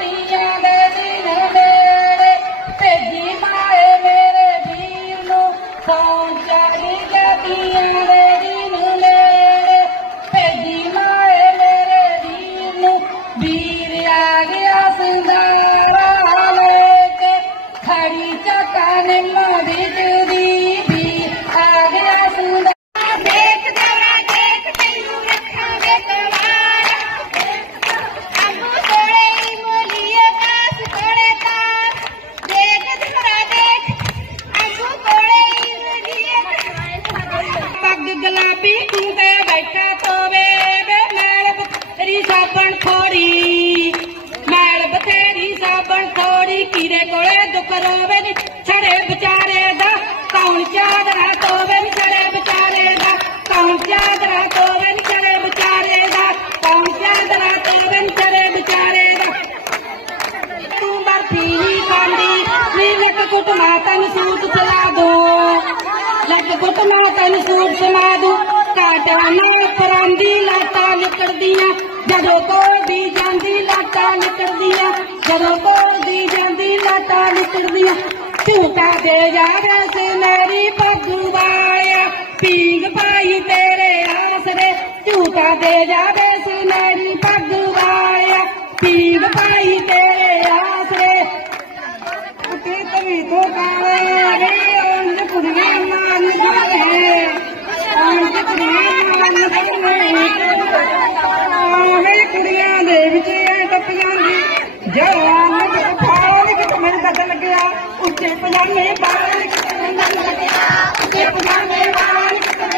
தெரியாத ਕੌਣ ਚਾਦਰਾ ਤੋਵੇ ਨੀ ਚੜੇ ਵਿਚਾਰੇ ਦਾ? ਕੌਣ ਚਾਦਰਾ ਤੋਵੇ ਨੀ ਚੜੇ ਵਿਚਾਰੇ ਦਾ? ਕੌਣ ਚਾਦਰਾ ਤੋਵੇ ਨੀ ਚੜੇ ਵਿਚਾਰੇ ਦਾ? ਤੂੰ ਬਰਫੀ ਹੀ ਖਾਂਦੀ ਨੀ ਲੱਕ ਕੁੱਟ ਮਾਤਨ ਸੂਤ ਚਲਾ ਦੋ। ਲੱਕ ਕੁੱਟ ਮਾਤਨ ਸੂਤ ਸਮਾ ਦੋ। ਕਾਟਾ ਨਾ ਪਰਾਂਦੀ ਲਾਟਾ ਨਿਕਲਦੀਆਂ, ਜਦੋਂ ਕੋਲ ਦੀ ਜਾਂਦੀ ਲਾਟਾ ਨਿਕਲਦੀਆਂ, ਜਦੋਂ ਕੋਲ ਦੀ ਜਾਂਦੀ ਲਾਟਾ ਨਿਕਲਦੀਆਂ। ਝੂਟਾ ਦੇ ਜਾਵੇ ਸੁਨਹਿਰੀ ਪੱਗੂ ਵਾਲਿਆ। ਪੀਗ ਪਾਈ ਤੇਰੇ ਆਸਰੇ ਝੂਟਾ ਦੇ ਜਾਵੇ ਸੁਨਹਿਰੀ ਪੱਗੂ ਵਾਲਿਆ। ਪੀਗ ਪਾਈ ਤੇਰੇ ਆਸਰੇ ਤੇ ਤਵੀ ਤੋਂ ਕਾਲੇ ਰੇ ਕੁੜੀਆਂ ਮਾਨ ਜਾਵੇ ਉਹਨਾਂ ਕੁੜੀਆਂ ਮਾਨ ਜਾਵੇ ਮੇਰੇ ਕੁੜੀਆਂ ਦੇ ਵਿੱਚ ਐ ਟੱਪ ਜਾਂਦੀ ਜਵਾਨ ਨੂੰ ਫਾਲ ਕਿ ਮੈਨੂੰ ਕਦ ਲੱਗਿਆ। ਜੇ ਪੰਜਾਬ ਮੇ ਬਾਣੀ ਕਿਤੇ ਨੰਦਨ ਲੱਗਿਆ ਜੇ ਪੰਜਾਬ ਮੇ ਬਾਣੀ ਕਿਤੇ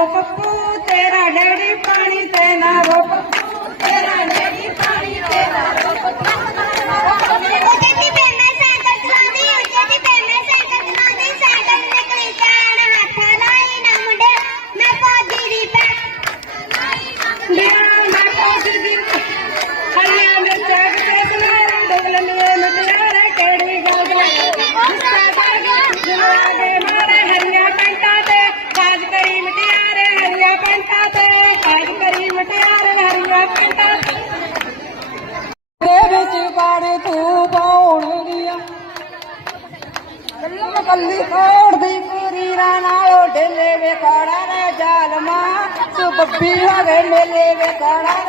ಹೋಗಪ್ಪ ಕಲ್ಲಿ ಕೋಡ್ದಿ ಕೂರಿರ ನಾಳು ಡೆಲ್ಲೇವೆ ಕಾಡಾರ ಜಾಲಮ ಸುಬ್ಬಿ ಹೊರ ಡೆಲ್ಲೇವೆ ಕಾಡಾರ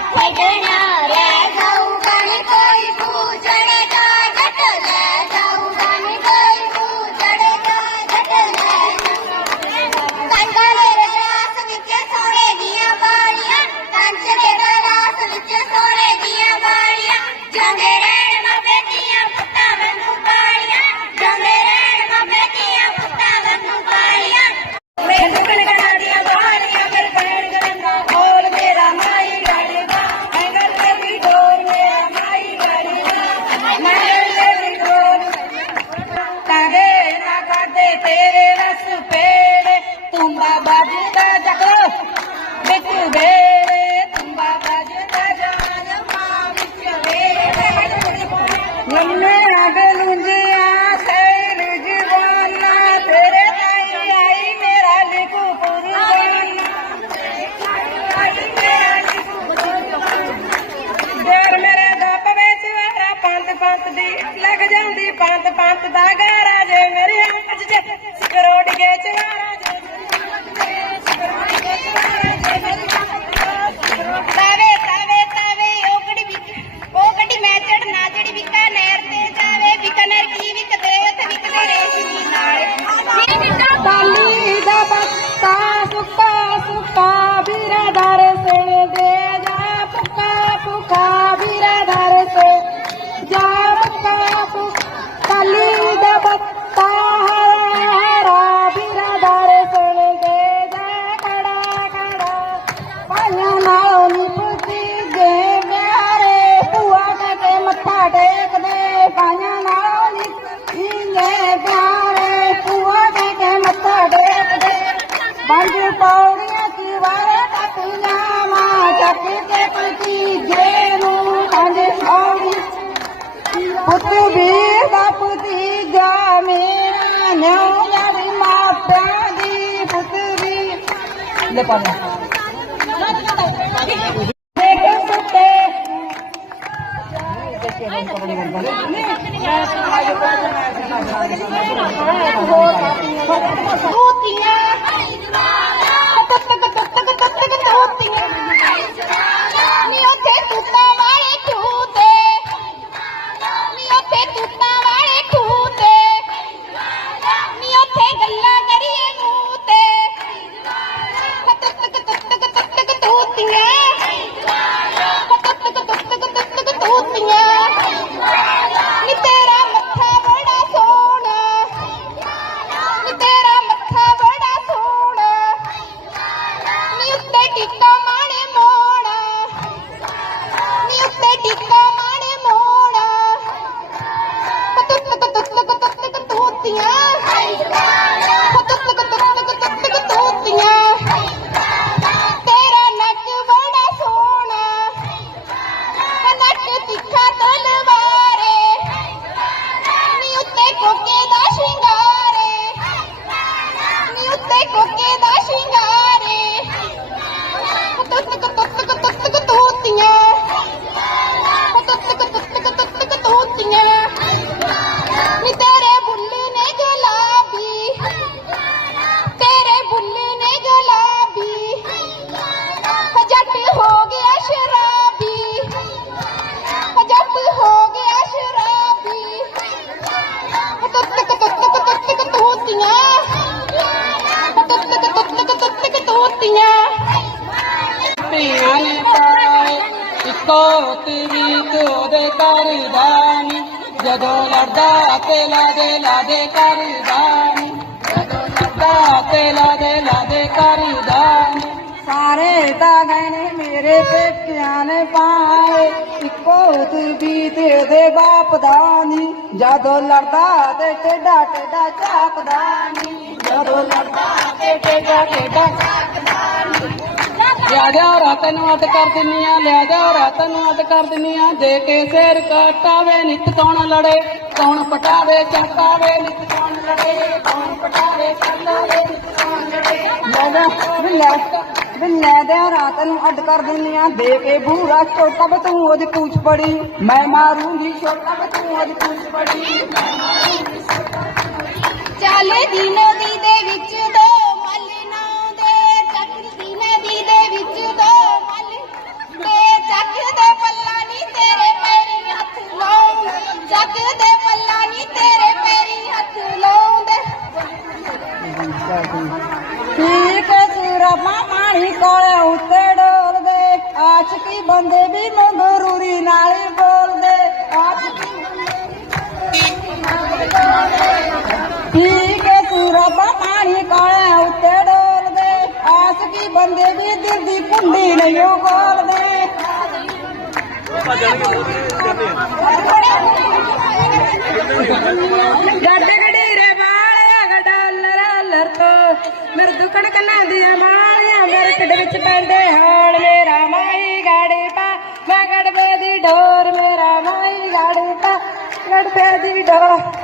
Quaker up. papo da garagem. depannya. Terima kasih. ਨਹੀਂ ਤੂੰ ਕਰਦਾ ਨਹੀਂ ਜਦੋਂ ਲੜਦਾ ਤੇ ਲਾਦੇ ਲਾਦੇ ਕਰਦਾ ਨਹੀਂ ਜਦੋਂ ਲੜਦਾ ਤੇ ਲਾਦੇ ਲਾਦੇ ਕਰਦਾ ਨਹੀਂ ਸਾਰੇ ਤਾਂ ਗਹਿਣੇ ਮੇਰੇ ਪੇਕਿਆਂ ਨੇ ਪਾਏ, ਇੱਕੋ ਵੀ ਦੇ ਬਾਪ ਦਾ ਨਹੀਂ ਜਦੋਂ ਲੜਦਾ ਤੇ ਟੇਡਾ ਟੇਡਾ ਚਾਪਦਾ ਨਹੀਂ ਜਦੋਂ ਲੜਦਾ ਤੇ ਟੇਡਾ ਟੇਡਾ ਲਿਆ ਜਾ ਰਾਤ ਨੂੰ ਅੱਡ ਕਰ ਦਿੰਨੀ ਆ ਲਿਆ ਜਾ ਰਾਤ ਨੂੰ ਅੱਡ ਕਰ ਦਿੰਨੀ ਆ। ਦੇ ਕੇ ਸਿਰ ਕਟਾਵੇ ਨਿਤ ਕੌਣ ਲੜੇ? ਕੌਣ ਪਟਾਵੇ ਚਾਟਾਵੇ ਨਿਤ ਕੌਣ ਲੜੇ? ਕੌਣ ਪਟਾਵੇ ਚਾਟਾਵੇ ਨਿਤ ਕੌਣ ਲੜੇ? ਲੈ ਵੀ ਲੈ ਵੀ ਲੈ ਦੇ ਰਾਤ ਨੂੰ ਅੱਡ ਕਰ ਦਿੰਨੀ ਆ। ਦੇ ਕੇ ਬੂਰਾ ਛੋਟਾ ਵੇ ਤੂੰ ਉਹਦੀ ਪੂਛ ਪੜੀ ਮੈਂ ਮਾਰੂੰਗੀ ਛੋਟਾ ਵੇ ਤੂੰ ਉਹਦੀ ਪੂਛ ਪੜੀ ਚੱਲ ਦੀ ਨਦੀ ਦੇ ਵਿੱਚ ਦੋ ਲਾਉਂ ਪੱਲਾ ਨੀ ਤੇਰੇ ਪੈਰੀ ਹੱਥ ਲਾਉਂਦੇ। ਠੀਕ ਹੈ ਸੂਰਾ ਮਾਣੀ ਕੋਲੇ ਉੱਤੇ ਡੋਲਦੇ। ਆਸ਼ਕੀ ਬੰਦੇ ਵੀ ਮੰਗਰੂਰੀ ਨਾਲ ਬੋਲਦੇ। ਆਸ਼ਕੀ ਠੀਕ ਹੈ ਸੂਰਾ ਮਾਣੀ ਕੋਲੇ ਉੱਤੇ ਡੋਲਦੇ। ਆਸ਼ਕੀ ਬੰਦੇ ਵੀ ਦਿਲ ਦੀ ਕੁੰਡੀ ਨਹੀਂ ਉਹ ਖੋਲਦੇ ਜੱਟ ਗੜੀਰੇ ਵਾਲਿਆ ਗਡਾਲਰ ਲਰ ਤੋਂ ਮੇਰੇ ਕੰਨਾਂ ਦੀਆਂ ਮਾਲੀਆਂ ਮੇਰੇ ਢਿੱਡ ਵਿੱਚ ਪੈਂਦੇ ਹਾਲ। ਮੇਰਾ ਮਾਈ ਗਾੜੀ ਪਾ, ਮੈਂ ਗੜਬੇ ਦੀ ਡੋਰ। ਮੇਰਾ ਮਾਈ ਗਾੜੀ ਪਾ ਗੜਬੇ ਦੀ ਡੋਰ।